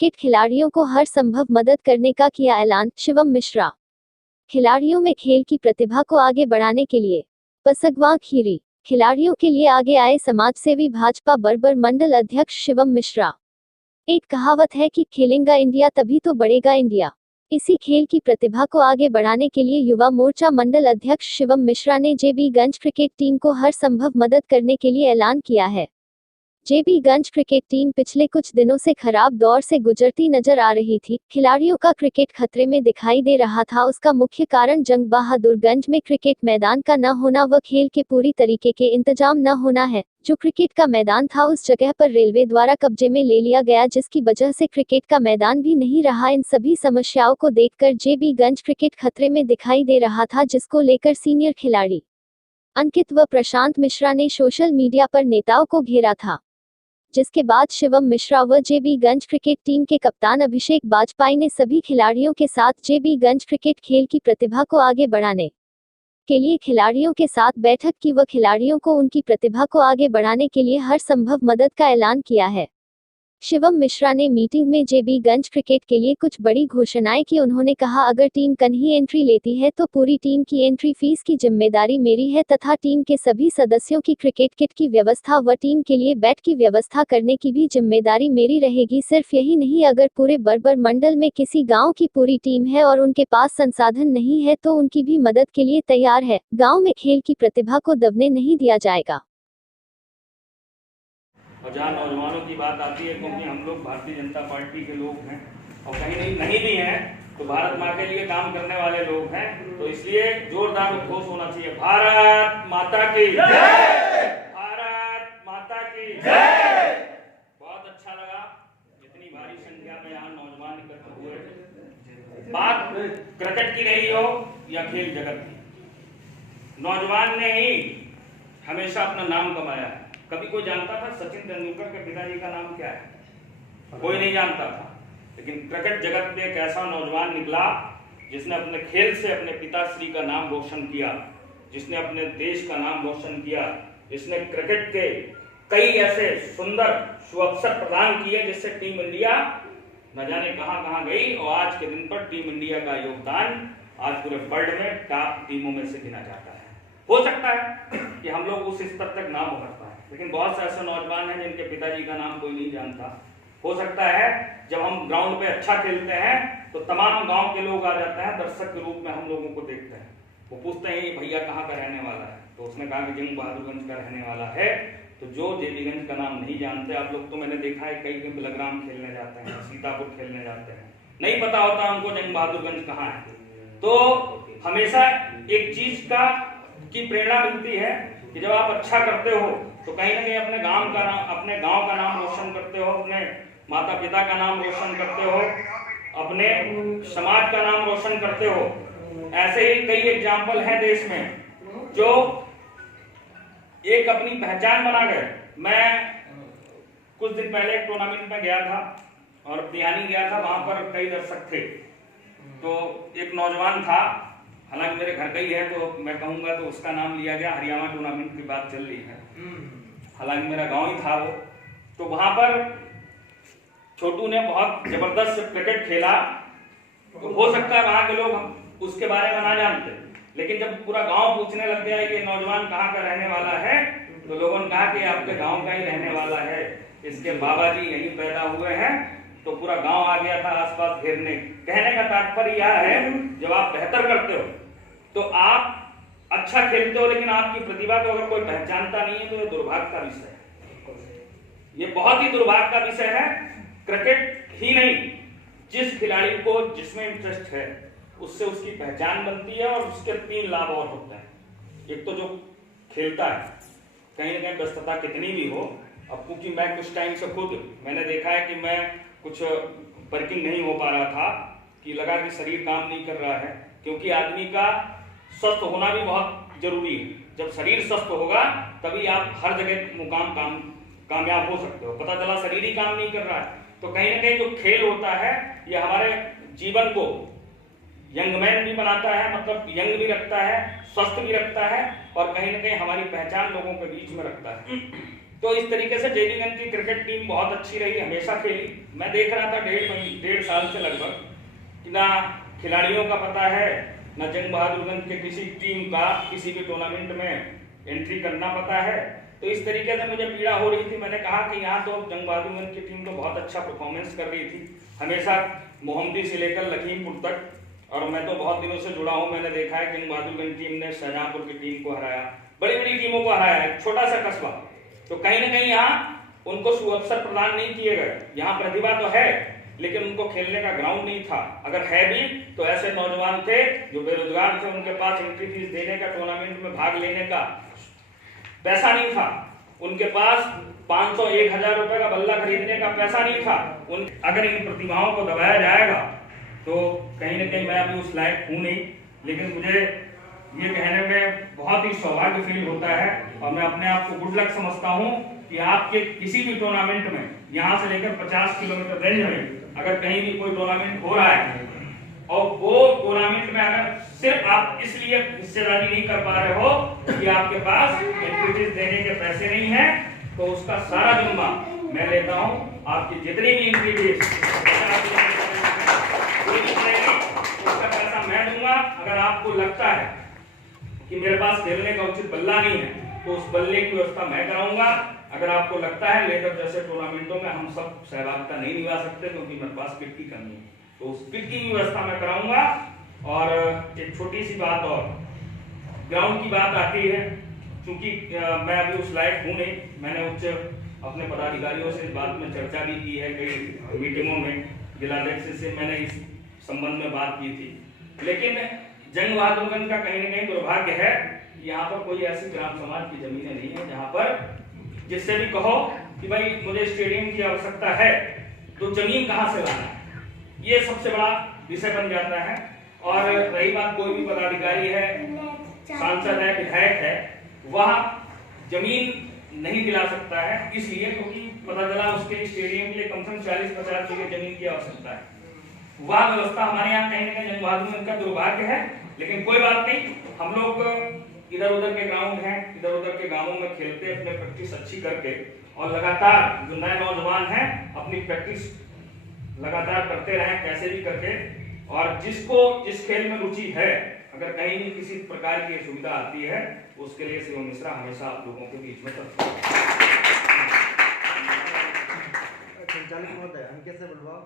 Cricket खिलाड़ियों को हर संभव मदद करने का किया ऐलान, शिवम मिश्रा। खिलाड़ियों में खेल की प्रतिभा को आगे बढ़ाने के लिए पसगवां खीरी। खिलाड़ियों के लिए आगे आए समाजसेवी भाजपा बरबर मंडल अध्यक्ष शिवम मिश्रा। एक कहावत है कि खेलेगा इंडिया तभी तो बढ़ेगा इंडिया। इसी खेल की प्रतिभा को आगे बढ़ाने के लिए युवा मोर्चा मंडल अध्यक्ष शिवम मिश्रा ने जेबीगंज क्रिकेट टीम को हर संभव मदद करने के लिए ऐलान किया है। जेबीगंज क्रिकेट टीम पिछले कुछ दिनों से खराब दौर से गुजरती नजर आ रही थी। खिलाड़ियों का क्रिकेट खतरे में दिखाई दे रहा था। उसका मुख्य कारण जंग बहादुरगंज में क्रिकेट मैदान का न होना व खेल के पूरी तरीके के इंतजाम न होना है। जो क्रिकेट का मैदान था उस जगह पर रेलवे द्वारा कब्जे में ले लिया गया, जिसकी वजह से क्रिकेट का मैदान भी नहीं रहा। इन सभी समस्याओं को देखकर जेबीगंज क्रिकेट खतरे में दिखाई दे रहा था, जिसको लेकर सीनियर खिलाड़ी अंकित व प्रशांत मिश्रा ने सोशल मीडिया पर नेताओं को घेरा था, जिसके बाद शिवम मिश्रा व जेबीगंज क्रिकेट टीम के कप्तान अभिषेक बाजपाई ने सभी खिलाड़ियों के साथ जेबीगंज क्रिकेट खेल की प्रतिभा को आगे बढ़ाने के लिए खिलाड़ियों के साथ बैठक की व खिलाड़ियों को उनकी प्रतिभा को आगे बढ़ाने के लिए हर संभव मदद का ऐलान किया है। शिवम मिश्रा ने मीटिंग में जेबीगंज क्रिकेट के लिए कुछ बड़ी घोषणाएं की। उन्होंने कहा, अगर टीम कहीं एंट्री लेती है तो पूरी टीम की एंट्री फीस की जिम्मेदारी मेरी है तथा टीम के सभी सदस्यों की क्रिकेट किट की व्यवस्था व टीम के लिए बैट की व्यवस्था करने की भी जिम्मेदारी मेरी रहेगी। सिर्फ यही नहीं, अगर पूरे बरबर मंडल में किसी गाँव की पूरी टीम है और उनके पास संसाधन नहीं है तो उनकी भी मदद के लिए तैयार है। गाँव में खेल की प्रतिभा को दबने नहीं दिया जाएगा। और जहाँ नौजवानों की बात आती है, क्योंकि हम लोग भारतीय जनता पार्टी के लोग हैं और कहीं नहीं भी हैं तो भारत माँ के लिए काम करने वाले लोग हैं, तो इसलिए जोरदार उद्घोष होना चाहिए, भारत माता की जय, भारत माता की जय। बहुत अच्छा लगा इतनी भारी संख्या में यहाँ नौजवान एकत्र हुए। बात क्रिकेट की रही हो या खेल जगत की, नौजवान ने ही हमेशा अपना नाम कमाया है। कभी कोई जानता था सचिन तेंदुलकर के पिताजी का नाम क्या है? कोई नहीं जानता था, लेकिन क्रिकेट जगत में एक ऐसा नौजवान निकला जिसने अपने खेल से अपने पिताश्री का नाम रोशन किया, जिसने अपने देश का नाम रोशन किया, जिसने क्रिकेट के कई ऐसे सुंदर सुअवसर प्रदान किए जिससे टीम इंडिया न जाने कहां गई। और आज के दिन पर टीम इंडिया का योगदान आज पूरे वर्ल्ड में टॉप टीमों में से गिना जाता है। हो सकता है कि हम लोग उस स्तर तक ना पहुंच पाए, लेकिन बहुत से ऐसे नौजवान हैं जिनके पिताजी का नाम कोई नहीं जानता। हो सकता है जब हम ग्राउंड पे अच्छा खेलते हैं तो तमाम गांव के लोग आ जाते हैं, दर्शक के रूप में हम लोगों को देखते हैं। वो पूछते हैं ये भैया कहाँ का रहने वाला है, तो उसने कहा कि जंग बहादुरगंज का रहने वाला है। तो जो जेबीगंज का नाम नहीं जानते आप लोग, तो मैंने देखा है कई बिलग्राम खेलने जाते हैं, सीतापुर खेलने जाते हैं, नहीं पता होता हमको जंग बहादुरगंज कहाँ है। तो हमेशा एक चीज की प्रेरणा मिलती है कि जब आप अच्छा करते हो तो कहीं ना कहीं अपने गांव का नाम रोशन करते हो, अपने माता पिता का नाम रोशन करते हो, अपने समाज का नाम रोशन करते हो। ऐसे ही कई एग्जाम्पल हैं देश में जो एक अपनी पहचान बना गए। मैं कुछ दिन पहले एक टूर्नामेंट में गया था और बिहानी गया था, वहां पर कई दर्शक थे। तो एक नौजवान था, हालांकि मेरे घर का ही है तो मैं कहूंगा तो उसका नाम लिया गया, हरियाणा टूर्नामेंट की बात चल रही है, हालांकि मेरा गांव ही था वो। तो वहां पर छोटू ने बहुत जबरदस्त क्रिकेट खेला। तो हो सकता है वहां के लोग उसके बारे में ना जानते, लेकिन जब पूरा गांव पूछने लग गया कि नौजवान कहाँ का रहने वाला है, तो लोगों ने कहा कि आपके गांव का ही रहने वाला है, इसके बाबा जी यहीं पैदा हुए हैं। तो पूरा गांव आ गया था आसपास घेरने। कहने का तात्पर्य यह है, जब आप बेहतर करते हो तो आप अच्छा खेलते हो, लेकिन आपकी प्रतिभा को अगर कोई पहचानता नहीं है तो ये दुर्भाग्य का विषय है। ये बहुत ही दुर्भाग्य का विषय है। क्रिकेट ही नहीं, जिस खिलाड़ी को जिसमें इंटरेस्ट है उससे उसकी पहचान बनती है और उसके 3 लाभ और होते हैं। एक तो जो खेलता है, कहीं ना कहीं व्यस्तता कितनी भी हो, अब क्योंकि मैं कुछ टाइम से खुद मैंने देखा है कि मैं कुछ वर्किंग नहीं हो पा रहा था, कि लगा कि शरीर काम नहीं कर रहा है, क्योंकि आदमी का स्वस्थ होना भी बहुत जरूरी है। जब शरीर स्वस्थ होगा तभी आप हर जगह कामयाब हो सकते हो। पता चला शरीर ही काम नहीं कर रहा है, तो कहीं ना कहीं जो खेल होता है ये हमारे जीवन को यंगमैन भी बनाता है, मतलब यंग भी रखता है, स्वस्थ भी रखता है और कहीं ना कहीं हमारी पहचान लोगों के बीच में रखता है। तो इस तरीके से जेबीगंज की क्रिकेट टीम बहुत अच्छी रही, हमेशा खेली। मैं देख रहा था 1.5 साल से लगभग कि ना खिलाड़ियों का पता है, ना जंग बहादुरगंज के किसी टीम का किसी भी टूर्नामेंट में एंट्री करना पता है। तो इस तरीके से मुझे पीड़ा हो रही थी। मैंने कहा कि यहाँ तो जंग बहादुरगंज की टीम तो बहुत अच्छा परफॉर्मेंस कर रही थी, हमेशा मोहम्मदी से लेकर लखीमपुर तक, और मैं तो बहुत दिनों से जुड़ा हूँ। मैंने देखा है जंग बहादुरगंज टीम ने शाहजहांपुर की टीम को हराया, बड़ी बड़ी टीमों को हराया है, छोटा सा कस्बा। तो कहीं ना कहीं यहाँ उनको सुअवसर प्रदान नहीं किए गए। यहाँ प्रतिभा तो है लेकिन उनको खेलने का ग्राउंड नहीं था। अगर है भी तो ऐसे नौजवान थे जो बेरोजगार थे, उनके पास एंट्री फीस देने का, टूर्नामेंट में भाग लेने का पैसा नहीं था, उनके पास 500-1000 रुपए का बल्ला खरीदने का पैसा नहीं था। अगर इन प्रतिभाओं को दबाया जाएगा तो कहीं ना कहीं मैं अभी उस लायक हूं नहीं, लेकिन मुझे ये कहने में बहुत ही सौभाग्य फील होता है और मैं अपने आप को गुड लक समझता हूं कि आपके किसी भी टूर्नामेंट में यहाँ से लेकर 50 किलोमीटर रेंज में अगर कहीं भी कोई टूर्नामेंट हो रहा है और वो टूर्नामेंट में अगर सिर्फ आप इसलिए हिस्सेदारी नहीं कर पा रहे हो कि आपके पास एंट्री देने के पैसे नहीं है, तो उसका सारा जिम्मा मैं लेता हूँ। आपकी जितनी भी एंट्री फीस उसका पैसा मैं दूंगा। अगर आपको लगता है कि मेरे पास खेलने का उचित बल्ला नहीं है तो उस बल्ले की व्यवस्था मैं कराऊंगा। अगर आपको लगता है लेकर जैसे टूर्नामेंटों में हम सब सहभागिता नहीं निभा सकते क्योंकि मेरे पास किट की कमी है, तो उस किट की व्यवस्था मैं कराऊंगा। और एक छोटी सी बात और, ग्राउंड की बात आती है, क्योंकि मैं अभी उस लायक हूँ नहीं। मैंने उच्च अपने पदाधिकारियों से इस बात में चर्चा भी की है, कई मीटिंगों में जिलाध्यक्ष से मैंने इस संबंध में बात की थी। लेकिन जंग बहादुरगंज का कहीं ना कहीं दुर्भाग्य है, यहाँ पर कोई ऐसी ग्राम समाज की जमीनें नहीं है जहाँ पर जिससे भी कहो कि भाई मुझे स्टेडियम की आवश्यकता है, तो जमीन कहाँ से लाना है, ये सबसे बड़ा विषय बन जाता है। और रही बात कोई भी पदाधिकारी है, सांसद है, विधायक है, वह जमीन नहीं दिला सकता है, इसलिए क्योंकि पता चला उसके स्टेडियम के लिए कम से कम 40-50 बीघे जमीन की आवश्यकता है। वह व्यवस्था हमारे यहाँ कहीं ना कहीं जंग बहादुरगंज का दुर्भाग्य है, लेकिन कोई बात नहीं। हम लोग इधर उधर के ग्राउंड हैं, इधर उधर के गांवों में खेलते, अपने प्रैक्टिस अच्छी करके और लगातार जो नए नौजवान हैं अपनी प्रैक्टिस लगातार करते रहें कैसे भी करके। और जिसको जिस खेल में रुचि है, अगर कहीं भी किसी प्रकार की सुविधा आती है, उसके लिए शिवम मिश्रा हमेशा आप लोगों के बीच में तत्पर है। संचालक महोदय, हम कैसे बुलवाओ?